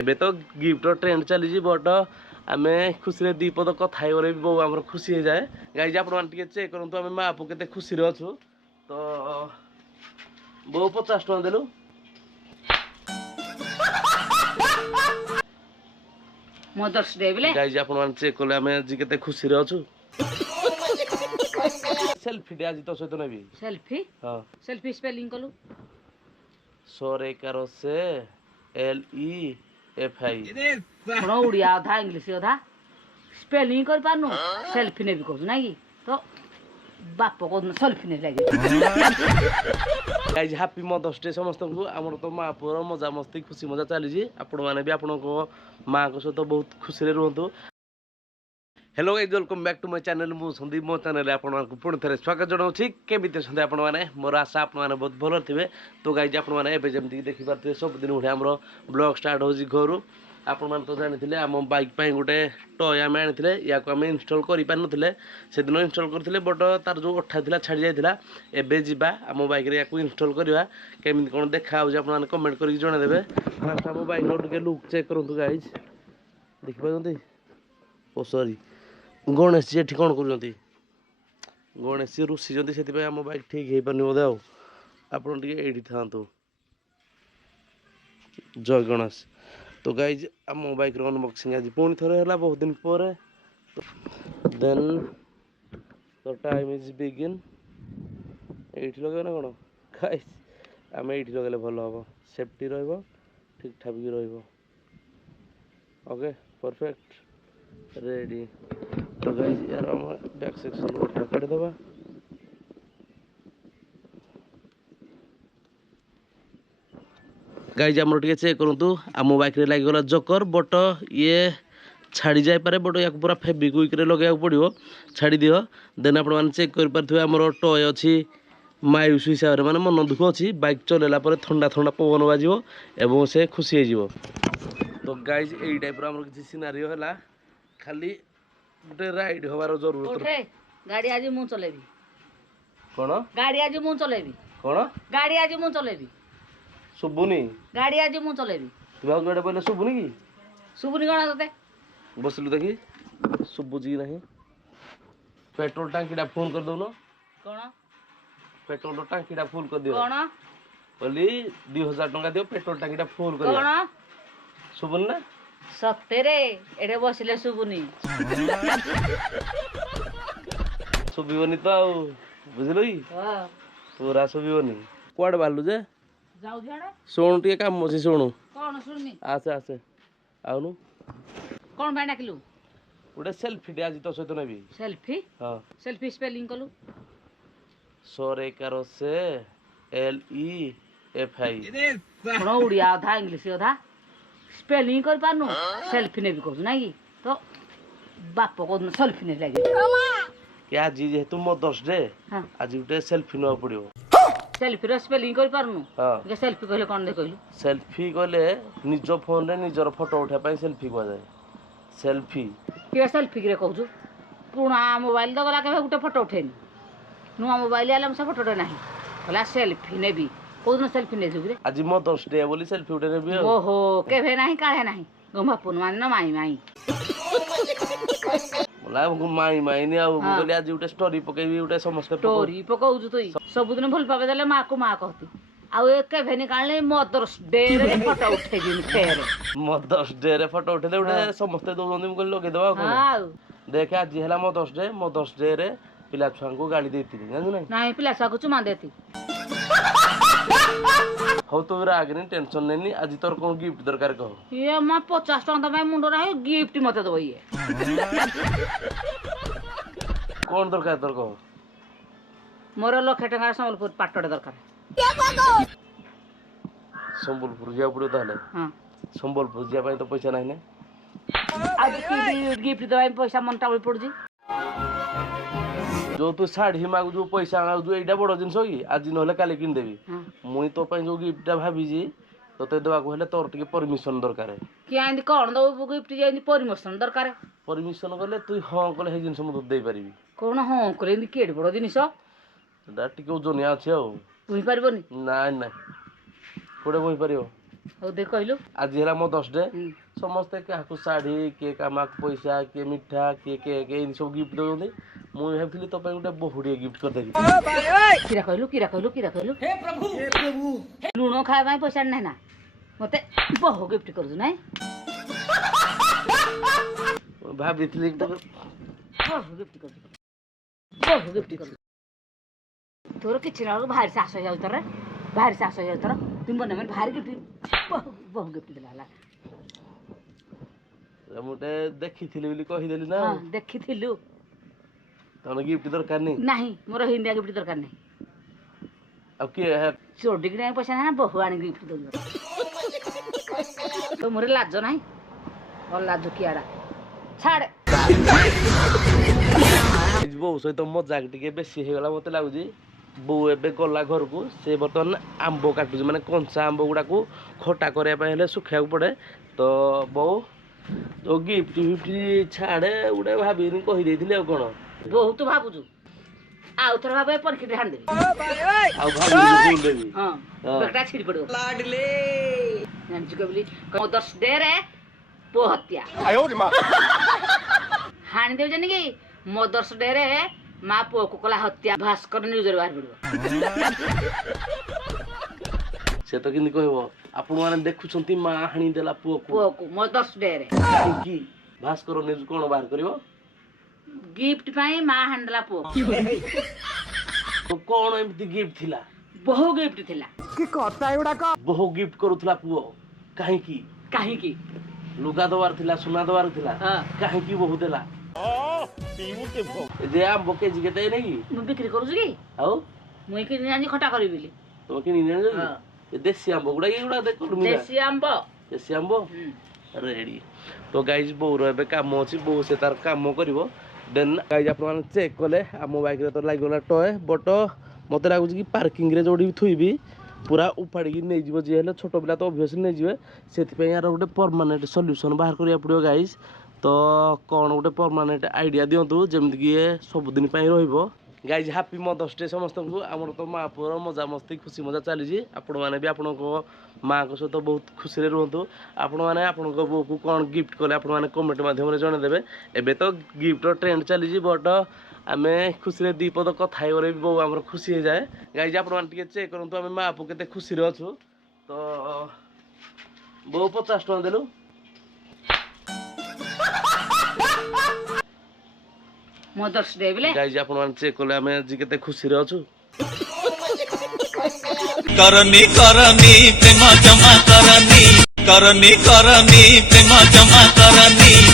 ଏବେ ତ gift trend ଚାଲିଛି ବଟ ଆମେ ଖୁସିରେ ଦି ପଦ କଥା ହେଇଗଲେ ବି ବୋଉ ଆମର ଖୁସି ହେଇଯାଏ। ଗାଇଜ ଆପଣମାନେ ଟିକେ ଚେକ୍ କରନ୍ତୁ ଆମେ ମା ପୁଅ କେତେ ଖୁସିରେ ଅଛୁ। ତ ବୋଉ 50 ଟଙ୍କା ଦେଲୁ। ଗାଇଜ ଆପଣମାନେ ଚେକ୍ କଲେ ଆମେ ଆଜି କେତେ ଖୁସିରେ ଅଛୁ। ସେଲ୍ଫି ଟେ ଆଜି ତୋ ସହିତ ନେବି। ସେଲ୍ଫି? ହଁ ସେଲ୍ଫି ସ୍ପେଲିଂ କଲୁ। ସରେକାର ସେ LEFI। କଣ ଓଡ଼ିଆ ଅଧା ଇଂଲିଶ ଅଧା ସ୍ପେଲିଂ କରି ପାରୁନୁ ସେଲ୍ଫି ନେବି କହୁଛୁ ନାଇଁ କି ତ ବାପ କୋଉଦିନ ସେଲ୍ଫି ନେବି ଲାଗି। ଗାଇଜ ହାପି ମଦର୍ସ ଡେ ସମସ୍ତଙ୍କୁ। ଆମର ତ ମା ପୁଅର ମଜା ମସ୍ତି ଖୁସି ମଜା ଚାଲିଛି। ଆପଣମାନେ ବି ଆପଣଙ୍କ ମାଙ୍କ ସହିତ ବହୁତ ଖୁସିରେ ରୁହନ୍ତୁ। Hello guys welcome back to my channel. मु संदीप मो चैनल आपको पुणी थे स्वागत जनाऊँ। केमी अच्छा आपण मैंने मोर आशा आप बहुत भल थे। तो गाइज आपने जमी देखिपे सबुदिन भाई आम ब्लॉग स्टार्ट हो घर आपण मैंने तो जानी आम बाइक गोटे टय आम आनी या आम इनस्टल कर पारे से दिन इनस्टल करते बट तार जो अठा था छाड़ी जाता एवं जावा आम बाइक या इनस्टल करवा केमी कौन देखा आपने कमेंट कर जनईदे। फास्ट आम बाइक लुक चेक करूँ गाइज देखिए। ओ सॉरी गणेश जी एठी कौन कर गणेश जी रुषि से आम बाइक ठीक हो पानी बोधे आपड़ी था। जय गणेश। तो गाइज आम बाइक अनबॉक्सिंग आज पुणी थे है बहुत दिन पर। Then the time is begin ये लगे ना कौन गाइज आम ये लगे भल हम सेफ्टी ठीक ठाक भी ओके परफेक्ट रेडी। तो गाइज यार हम बैक सेक्शन काट दबा। गाइज आम टे चेक करूँ आम बाइक लगिगला जकर बट ये छाड़ी जाए पारे बट या पूरा फेबिक्विक लगे पड़ो छाड़ी दियो। देन आप चेक कर आमर टय अच्छी मायूस हिसाब से माने मन दुख अच्छी बाइक चलैला ठंडा ठंडा पवन बाजो एवं से खुशी हो। तो गाइज यही टाइप किसी सिनारी है खाली गोटे राइड हबार जरूरत। गाड़ी आज मु चलेबी। कौन गाड़ी आज मु चलेबी। कौन गाड़ी आज मु चलेबी। शुभुनी गाड़ी आज मु चलेबी। तुम आगे जोड़े बोले शुभुनी कि शुभुनी कौन ते बसलु देखी शुभुची नहीं। पेट्रोल टांकीटा फुल कर दौन। कौन पेट्रोल टांकीटा फुल कर दियो। कौन बोली 2000 टंका दियो पेट्रोल टांकीटा फुल कर। कौन शुभुनी ना सतेरे एडे बसिले शुभुनी शुभिबनी तो आउ बुझल कि पूरा शुभिबनी कुआड़े बाहरलु जे जाऊ झाड़े शुणु टे काम अच्छे शुणु कौन सुननी आसे आसे आउनु कौन भाई डाकिलु गोटे सेल्फी टे आज तो सहित नेबी। सेल्फी? हाँ सेल्फी स्पेलिंग कलु सरेकार से LEFI। कौन उड़िया अधा इंग्लिश अधा स्पेलिंग कर पारनु सेल्फी नेबी कहू ना कि तो बाप कोदिन सेल्फी नेबी लागे। आज जेहेतु मदर्स डे आज गोटे सेल्फी ना पड़ो। सेल्फी रो स्पेलिंग कर पारनु? हाँ के सेल्फी कहले कोन दे कहलु? सेल्फी कहले निज फोन रे निजर फोटो उठा पाई सेल्फी कह जाए। सेल्फी के सेल्फी रे कहू पुणा मोबाइल तो गला के गोटे फोटो उठेनी नुआ मोबाइल आला से फोटो नाही कहला सेल्फी नेबी कोदिन सेल्फी ने जुगरे आज मदर्स डे बोली सेल्फी उठे नेबी। ओहो केभे नाही काहे नाही गमा पुन मान न माई माई बोला माई माई ने आ बोली आज गोटे स्टोरी पकेबी गोटे समस्त स्टोरी पकाउजु तई सबुदिन भल पाबे देले मां को मां कहती आउ एके भेनी काले मदर्स डे रे फोटो उठे दिन फेर मदर्स डे रे फोटो उठे दे गोटे समस्त दोजन हम लगे दबा को हां देखे आज हैला मदर्स डे रे पिला छुआ को गाड़ी देती जानू नहीं नहीं पिला छुआ को चुमा देती। हो तो राग नहीं टेंशन नहीं आज तोर कौन गिफ्ट दरकार कह ये मां 50 टका तो मुंड नाही गिफ्ट मते दबो ये कौन दरकार तोर कह मोर 1 लाख टका संबलपुर पाटोडे दरकार संबलपुर जा पड़ो ताले। हां संबलपुर जा पाई तो पैसा नहीं ना आज की गिफ्ट दबाई पैसा मन टावल पड़ जी जो तू शाढ़ी मागु जो पैसा मागु एटा बड़ जिनस कि आज नहले काली किन देबी मुई तो पई जो गिफ्टटा भाबीजी तोते देबा को हेले तोर टिके परमिशन दरकार कि आंदी कोन दो गिफ्ट जे परमिशन दरकार परमिशन गले तू हां कले हे जिनस मु दे पारिबी कोन हां कले इंदी केड बड़ जिनिस एटा टिके ओजनिया अछि आ तुई पारिबोनी नाइ नाइ कोडे बोई पारिबो ହଉ ଦେଖ କହିଲୁ ଆଜି ହେଲା ମୋ 10 ଡେ ସମସ୍ତେ କାହାକୁ ଶାଢ଼ୀ କିଏ କାମାକୁ ପଇସା କିଏ ମିଠା କିଏ କେକ୍ ଏମିତି ସବୁ ଗିଫ୍ଟ ଦଉଛନ୍ତି ମୁଁ ଭାବିଥିଲି ତୋ ପାଇଁ ଗୋଟେ ବହୁଡ଼ିଏ ଗିଫ୍ଟ କରିଦେବି କିରା କହିଲୁ କିରା କହିଲୁ କିରା କହିଲୁ ହେ ପ୍ରଭୁ ଲୁଣ ଖାଇବା ପାଇଁ ପଇସା ନାହିଁ ନା ମତେ ବହୁ ଗିଫ୍ଟ କରୁଛୁ ନାଇଁ ଭାବିଥିଲି ବହୁ ଗିଫ୍ଟ କରୁଛୁ ବହୁ ଗିଫ୍ଟ କରୁଛୁ ତୋର କିଛି ନା ଭାରି ଚାଷ ହେଇଯାଉଛି ତୋର ଭାରି ଚାଷ ହେଇଯାଉଛି ତୋର ତୁମ ମନେ ମନେ ଭାରି ଗିଫ୍ଟ ବହୁ ଗିଫ୍ଟ ଦେଲା ହେଲା ମୁଁ ଗୋଟେ ଦେଖିଥିଲି ବୋଲି କହିଦେଲି ନା ହଁ ଦେଖିଥିଲୁ ତମର ଗିଫ୍ଟ ଦରକାର ନାହିଁ ନାହିଁ ମୋର ହିନ୍ଦା ଗିଫ୍ଟ ଦରକାର ନାହିଁ ଆଉ କିଏ ଚୋଡ଼ିକି ନାହିଁ ପଇସା ନାହିଁ ବହୁ ଆଣି ଗିଫ୍ଟ ଦେବୁ ତ ମୋର ଲାଜ ନାହିଁ ଲାଜ କିଆଡ଼ା ଛାଡ଼େ ବୋଉ ସହିତ ମଜାକ ଟିକେ ବେଶୀ ହେଇଗଲା ମତେ ଲାଗୁଛି ବୋଉ ଏବେ ଗଲା ଘରକୁ ସେ ବର୍ତ୍ତମାନ ଆମ୍ବ କାଟୁଛି ମାନେ କଞ୍ଚା ଆମ୍ବ ଗୁଡାକୁ ଖଟା କରିବା ପାଇଁ ହେଲେ ଶୁଖେଇବାକୁ ପଡେ ତ ବୋଉ ତ ଗିଫ୍ଟ ଫିଫ୍ଟ ଛାଡେ ଗୋଟେ ଭାବିନି କହିଦେଇଥିଲି ଆଉ କଣ ବହୁତ ଭାବୁଛୁ ଆଉ ଥରେ ଭାବେ ପରୀକ୍ଷା ହାଣିଦେବି ଆଉ ଭାବିନି ଦେବି ହଁ ବେଟା ଛିଡ଼ି ପଡ଼ିବ ଜାଣିଛୁ କହିଲି ମଦର୍ସ ଡେ ରେ ପୁଅ ହତ୍ୟା ହାଣିଦେବି ଜାଣିକି ମଦର୍ସ ଡେ ରେ ମା ପୁଅକୁ କଲା ହତ୍ୟା ଭାସ୍କର ନ୍ୟୁଜରେ ବାହାରି ପଡ଼ିବ ସେ ତ କେମିତି କହିବ ଆପଣ ମାନେ ଦେଖୁଛନ୍ତି ମା ହାଣିଦେଲା ପୁଅକୁ ମଦର୍ସ ଡେ ରେ କାହିଁକି ଭାସ୍କର ନ୍ୟୁଜ କଣ ବାହାର କରିବ ଗିଫ୍ଟ ପାଇଁ ମା ହାଣିଦେଲା ପୁଅ କଣ ଏମିତି ଗିଫ୍ଟ ଥିଲା ବହୁ ଗିଫ୍ଟ ଥିଲା ବହୁ ଗିଫ୍ଟ କରୁଥିଲା ପୁଅ କାହିଁକି କାହିଁକି ଲୁଗା ଦବାର ଥିଲା ସୁନା ଦବାର ଥିଲା କାହିଁକି ବହୁ ଦେଲା ଯେ ଆମ୍ବ କେଜି କେତେ ନେଇକି ମୁଁ ବିକ୍ରି କରୁଛି କି ଆଉ ମୁଇଁ କିଣି ଆଣି ଖଟା କରିବି ବୋଲି ତମେ କିଣି ଜାଣିଛ କି ଦେଶୀ ଆମ୍ବ ଗୁଡା ଏଗୁଡା ଦେଶୀ ଆମ୍ବ ଦେଶୀ ଆମ୍ବ ରେଡି ତ ଗାଇଜ ବୋଉର ଏବେ କାମ ଅଛି ବୋଉ ସେ ତାର କାମ କରିବ ଦେନ୍ ଗାଇଜ ଆପଣମାନେ ଚେକ୍ କଲେ ଆମ ବାଇକରେ ତ ଲାଗିଗଲା ଟୟ ବଟ ମତେ ଲାଗୁଛି କି ପାର୍କିଂରେ ଯୋଉଠି ଥୋଇବି ପୁରା ଉପାଡ଼ିକି ନେଇଯିବ ଯିଏ ହେଲେ ଛୋଟ ପିଲା ତ ଅଭିୟସଲି ନେଇଯିବେ ସେଥିପାଇଁ ଆର ଗୋଟେ ପରମାନେଣ୍ଟ ସଲ୍ୟୁସନ୍ ବାହାର କରିବାକୁ ପଡ଼ିବ ଗାଇଜ ତ କ'ଣ ଗୋଟେ ପରମାନେଣ୍ଟ ଆଇଡ଼ିଆ ଦିଅନ୍ତୁ ଯେମିତିକି ଇଏ ସବୁଦିନ ପାଇଁ ରହିବ ଗାଇଜ ହାପି ମଦର୍ସ ଡେ ସମସ୍ତଙ୍କୁ ଆମର ତ ମା ପୁଅର ମଜାମସ୍ତି ଖୁସି ମଜା ଚାଲିଛି ଆପଣମାନେ ବି ଆପଣଙ୍କ ମାଆଙ୍କ ସହିତ ବହୁତ ଖୁସିରେ ରୁହନ୍ତୁ ଆପଣମାନେ ଆପଣଙ୍କ ବୋଉକୁ କ'ଣ ଗିଫ୍ଟ କଲେ ଆପଣମାନେ କମେଣ୍ଟ ମାଧ୍ୟମରେ ଜଣେଇଦେବେ ଏବେ ତ ଗିଫ୍ଟର ଟ୍ରେଣ୍ଡ ଚାଲିଛି ବଟ୍ ଆମେ ଖୁସିରେ ଦୁଇ ପଦ କଥା ହେଇଗଲେ ବି ବୋଉ ଆମର ଖୁସି ହେଇଯାଏ ଗାଇଜ ଆପଣମାନେ ଟିକେ ଚେକ୍ କରନ୍ତୁ ଆମେ ମା ପୁଅ କେତେ ଖୁସିରେ ଅଛୁ ତ ବୋଉ 50 ଟଙ୍କା ଦେଲୁ ମଦର୍ସ ଡେ ବୋଲେ ଗାଇଜ ଆପଣମାନେ ଚେକ୍ କଲେ ଆମେ ଆଜି କେତେ ଖୁସିରେ ଅଛୁ करनी करनी प्रेम जमा करनी करनी करनी प्रेम जमा करनी